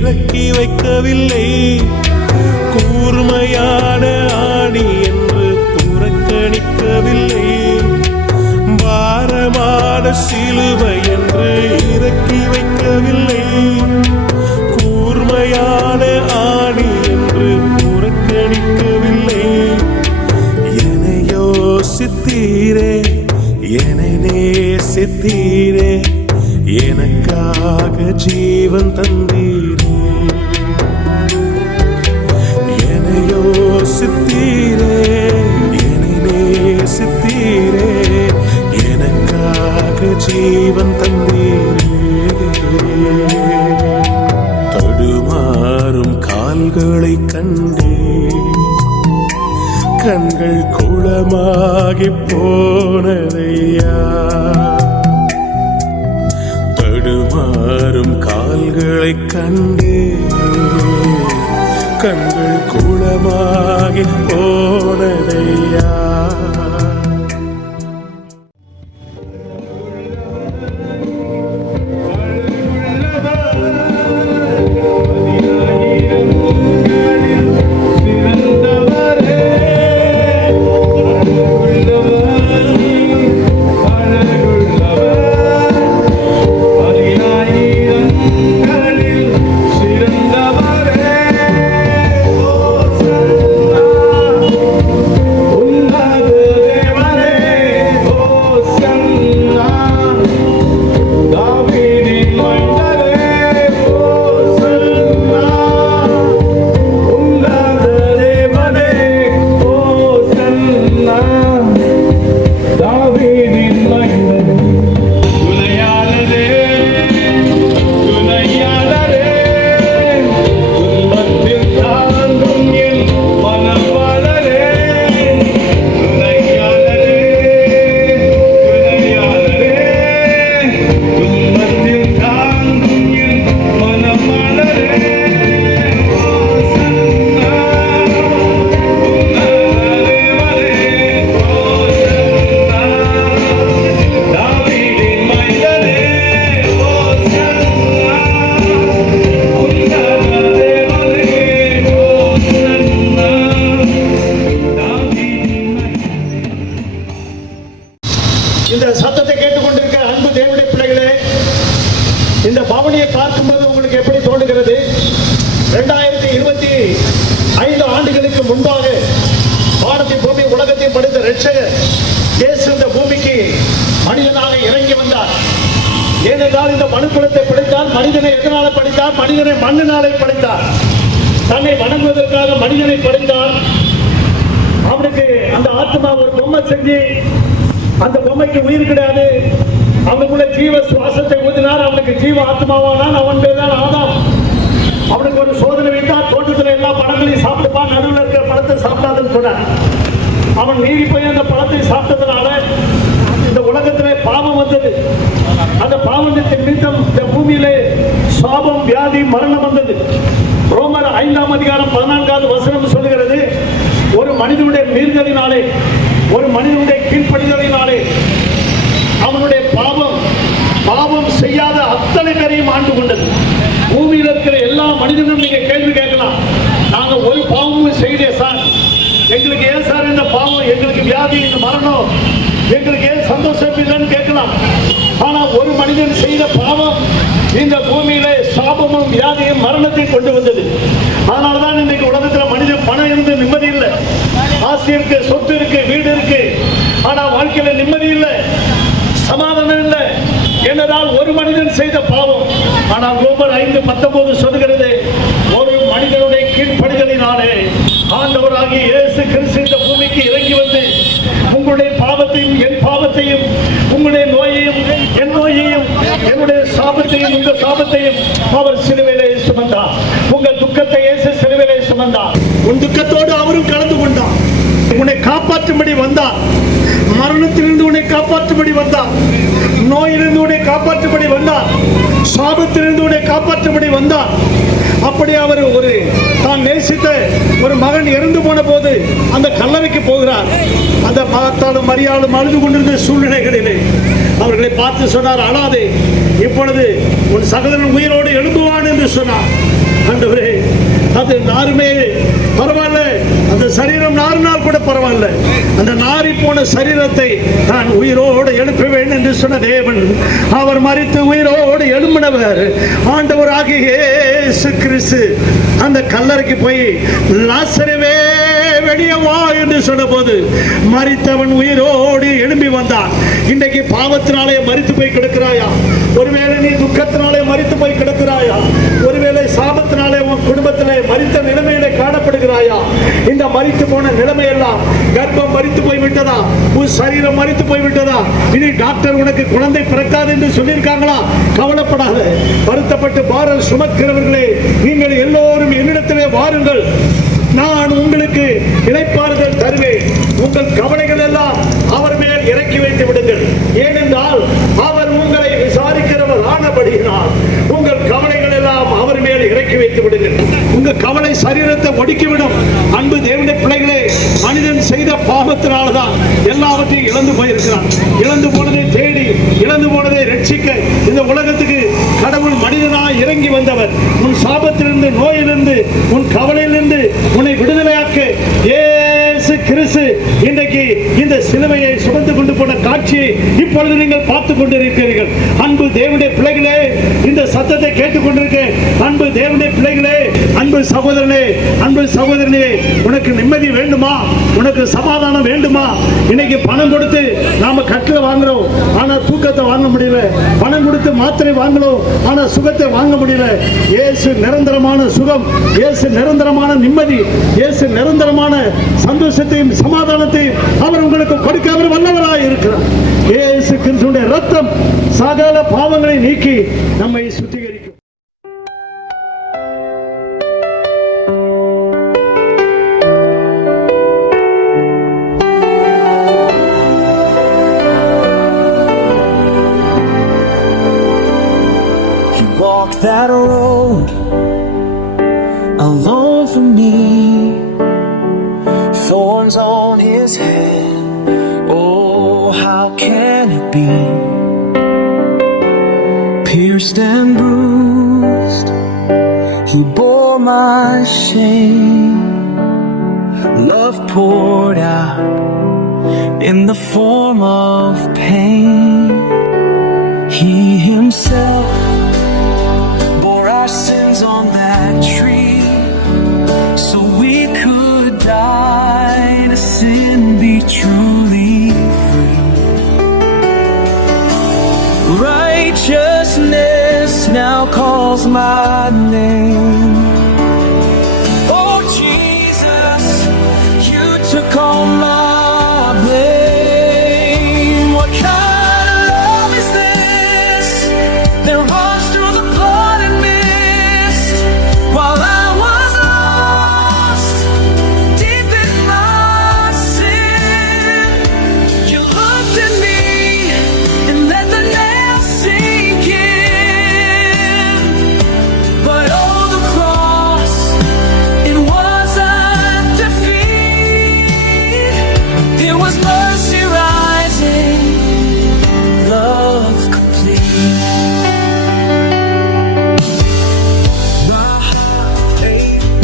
இறக்கி வைக்கவில்லை. கூர்மையான ஆணி என்று புறக்கணிக்கவில்லை. பாரமான சிலுவை என்று இறக்கி வைக்கவில்லை. கூர்மையான ஆணி என்று புறக்கணிக்கவில்லை. என்னை யோசித்தீரே, என்னை நேசித்தீரே, எனக்காக ஜீவன் தந்தீரே. என்னை யோசித்தீரே, என்னை நேசித்தீரே, எனக்காக ஜீவன் தந்தீரே. தடுமாறும் கால்களை கண்டே கண்கள் குளமாகி போனதையா. தடுமாறும் கால்களை கண்டே கண்கள் குளமாகி போனதையா. இந்த சத்தத்தை கேட்டுக்கொண்டிருக்கிற அன்பு தேவனுடைய பிள்ளைகளே, இந்த பவனியை பார்க்கும்போது உங்களுக்கு எப்படி தோன்றுகிறது? 2025 ஆண்டுகளுக்கு முன்பாக வானத்தை பூமி உலகத்தை படைத்த இரட்சகர் இயேசு இந்த பூமிக்கு மனிதனாக இறங்கி வந்தார். ஏனென்றால் இந்த மனுக்குலத்தை படைத்தார். மனிதனை எதனால படைத்தார்? மனிதனை மண்ணினாலே படைத்தார். தன்னை வணங்குவதற்காக மனிதனை படைத்தார். அவனுக்கு அந்த ஆத்மா ஒரு பொம்மை செஞ்சு, அந்த பொம்மைக்கு உயிர் கிடையாது, அவனுக்குள்ள ஜீவ சுவாசத்தை ஊதினார். அவனுக்கு ஜீவ ஆத்மாவானான். அவன் பேர் தான் ஆதாம். அவனுக்கு ஒரு சோதனை வைத்தார். தோட்டத்தில் எல்லா பழங்களையும் சாப்பிட்டுப்பான், நடுவில் இருக்கிற பழத்தை சாப்பிடாதுன்னு சொன்னார். அவன் மீறி போய் அந்த பழத்தை சாப்பிட்டதுனால இந்த உலகத்திலே பாவம் வந்தது. அந்த பாவத்தின் நிமித்தம் இந்த பூமியிலே சாபம், வியாதி, மரணம் வந்தது. ரோமர் 5ஆம் அதிகாரம் 14வது வசனம் சொல்லுகிறது, ஒரு மனிதனுடைய மீறுதலினாலே, ஒரு மனிதனுடைய கீழ்ப்படிதலினாலே அவனுடைய பாவம் செய்யாத அத்தனை பேரையும் ஆண்டு கொண்டது. பூமியில் இருக்கிற எல்லா மனிதனும் நீங்க கேள்வி கேட்கலாம், நாங்க ஒரு பாவமும் செய்யலையே சார், எங்களுக்கு ஏன் சார் இந்த பாவம், எங்களுக்கு வியாதி, இந்த மரணம், எங்களுக்கு ஏன் சந்தோஷம் இல்லைன்னு கேட்கலாம். ஆனா ஒரு மனிதன் செய்த பாவம் இந்த பூமியிலே சாபமும் வியாதியும் மரணத்தையும் கொண்டு வந்தது. அதனாலதான் இன்னைக்கு உலகத்தில் மனிதன் பணம் இருந்து நிம்மதி இல்லை, ஆசை இருக்கு, சொத்து இருக்கு, வீடு இருக்கு, ஆனா வாழ்க்கையில நிம்மதி இல்லை, சமாதானம் இல்லை. என்னதான் ஒரு மனிதன் செய்த பாவம். ஆனால் ரோமர் 5:19 சொல்லுகிறது, ஒரு மனிதனுடைய கீழ்ப்படிதலினாலே ஆண்டவராகிய இயேசு கிறிஸ்து இந்த பூமிக்கு இறங்கி வந்து உங்களுடைய பாவத்தையும் என் பாவத்தையும், உங்களுடைய நோயையும் என் நோயையும், என்னுடைய சாபத்தையும் உங்க சாபத்தையும் அவர் சிலுவையிலே சுமந்தார். உங்கள் துக்கத்தை இயேசு சிலுவையிலே சுமந்தார். உன் துக்கத்தோடு அவரும் கலந்து கொண்டார். உன்னை காப்பாற்றும்படி வந்தார். மரணத்திலிருந்து உன்னை காப்பாற்றும்படி வந்தார். நோயிலிருந்து உன்னை காப்பாற்றும்படி வந்தார். சாபத்திலிருந்து உன்னை காப்பாற்றும்படி வந்தார். அப்படி அவர் ஒரு தான் நேசித்த ஒரு மகன் இறந்து போன போது அந்த கல்லறைக்கு போகிறார். அந்த பார்த்தாலும் மரியாளும் அழுது கொண்டிருந்த சூழ்நிலைகளிலே அவர்களை பார்த்து சொன்னார், அழாதே, இப்பொழுது உன் சகோதரன் உயிரோடு எழும்புவான் என்று சொன்னார். ஆண்டவரே, அது நாருமே பரவாயில்ல, அந்த சரீரம் நாறினால் கூட பரவாயில்ல, அந்த நாறி போன சரீரத்தை தான் உயிரோடு எழுப்புவேன் என்று சொன்ன தேவன், அவர் மரித்து உயிரோடு எழும்பினவர் ஆண்டவராகிய இயேசு கிறிஸ்து. அந்த கல்லறைக்கு போய் லாசருவே வெளியே வா என்று சொன்னபோது மரித்தவன் உயிரோடு எழும்பி வந்தான். இன்றைக்கு பாவத்தினாலே மரித்து போய் கிடக்கிறாயா? ஒருவேளை நீ துக்கத்தினாலே மரித்து போய் கிடக்கிறாயா? ஒருவேளை சாபத்தினாலே உன் குடும்பத்திலே மரித்த நிலைமையிலே காணப்படுகிறாயா? இந்த மரித்து போன நிலைமையெல்லாம் கர்ப்பம் மரித்து போய் விட்டதா? உன் சரீரம் மரித்து போய் விட்டதா? இனி டாக்டர் உனக்கு குழந்தை பிறக்காது என்று சொல்லியிருக்காங்களா? கவலைப்படாத. வருத்தப்பட்டு பாரம் சுமக்கிறவர்களே, நீங்கள் எல்லோரும் என்னிடத்திலே வாருங்கள், நான் உங்களுக்கு இளைப்பாறுதல் தருவேன். உங்கள் கவலைகள் எல்லாம் அவர் மேல் இறக்கி வைத்து விடுங்கள். ஏனென்றால் அவர் உங்களை விசாரிக்கிறவர் ஆனபடியினால் உங்கள் கவலைகள் எல்லாம் அவர் மேல் இறக்கி வைத்து விடுங்கள். உங்க கவலை சரீரத்தை ஒடுக்கிவிடும். அன்பு தேவனுடைய பிள்ளைகளே, மனிதன் செய்த பாவத்தினால்தான் எல்லாவற்றையும் இழந்து போயிருக்கிறான். இழந்து போனதை தேடி, இழந்து போனதை ரட்சிக்க இந்த உலகத்துக்கு கடவுள் மனிதனாய் இறங்கி வந்தவர். உன் சாபத்திலிருந்து, நோயிலிருந்து, உன் கவலையிலிருந்து உன்னை விடுதலையாக்க இயேசு கிறிஸ்து இன்றைக்கு இந்த சிலுவையை சுமந்து கொண்டு போன காட்சியை இப்பொழுது நீங்கள் பார்த்துக் கொண்டிருக்கிறீர்கள். அன்பு தேவனுடைய பிள்ளைகளே, இந்த சத்தத்தை கேட்டுக் கொண்டிருக்க அன்பு தேவனுடைய பிள்ளைகளே, அன்பு சகோதரனே, அன்பு சகோதரனே, உனக்கு நிம்மதி வேண்டுமா? உனக்கு சமாதானம் வேண்டுமா? இன்னைக்கு பணம் கொடுத்து நாம கட்டில வாங்குறோம், ஆனா தூக்கத்தை வாங்க முடியல. பணம் கொடுத்து மாத்திரை வாங்குறோம், ஆனா சுகத்தை வாங்க முடியல. இயேசு நிரந்தரமான சுகம், இயேசு நிரந்தரமான நிம்மதி, இயேசு நிரந்தரமான சந்தோஷத்தையும் சமாதானத்தையும் அவர் உங்களுக்கு கொடுக்க அவர் வல்லவராய் இருக்கிறார். இயேசு கிறிஸ்துவின் இரத்தம் சகல பாவங்களை நீக்கி நம்மை சுத்திகரிக்கும். Walk that road alone for me, thorns on his head. Oh, how can it be? Pierced and bruised, he bore my shame. Love poured out in the form of pain. He himself bore our sins on that tree, so we could die to sin, be truly free. Righteousness now calls my name. Oh Jesus, you took all my blame. What kind of love is this that runs through the blood and mist while I was lost deep in my sin? You looked at me and let the nails sink in, but oh, the cross, it wasn't defeat. It was mercy rising, love complete.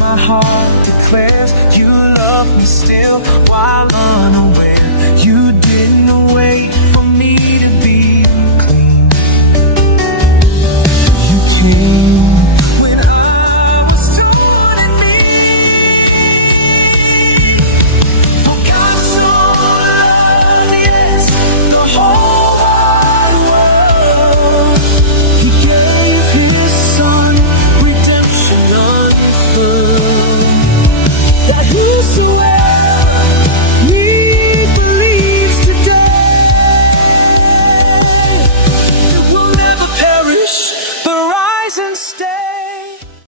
My heart declares you love me still while unaware. You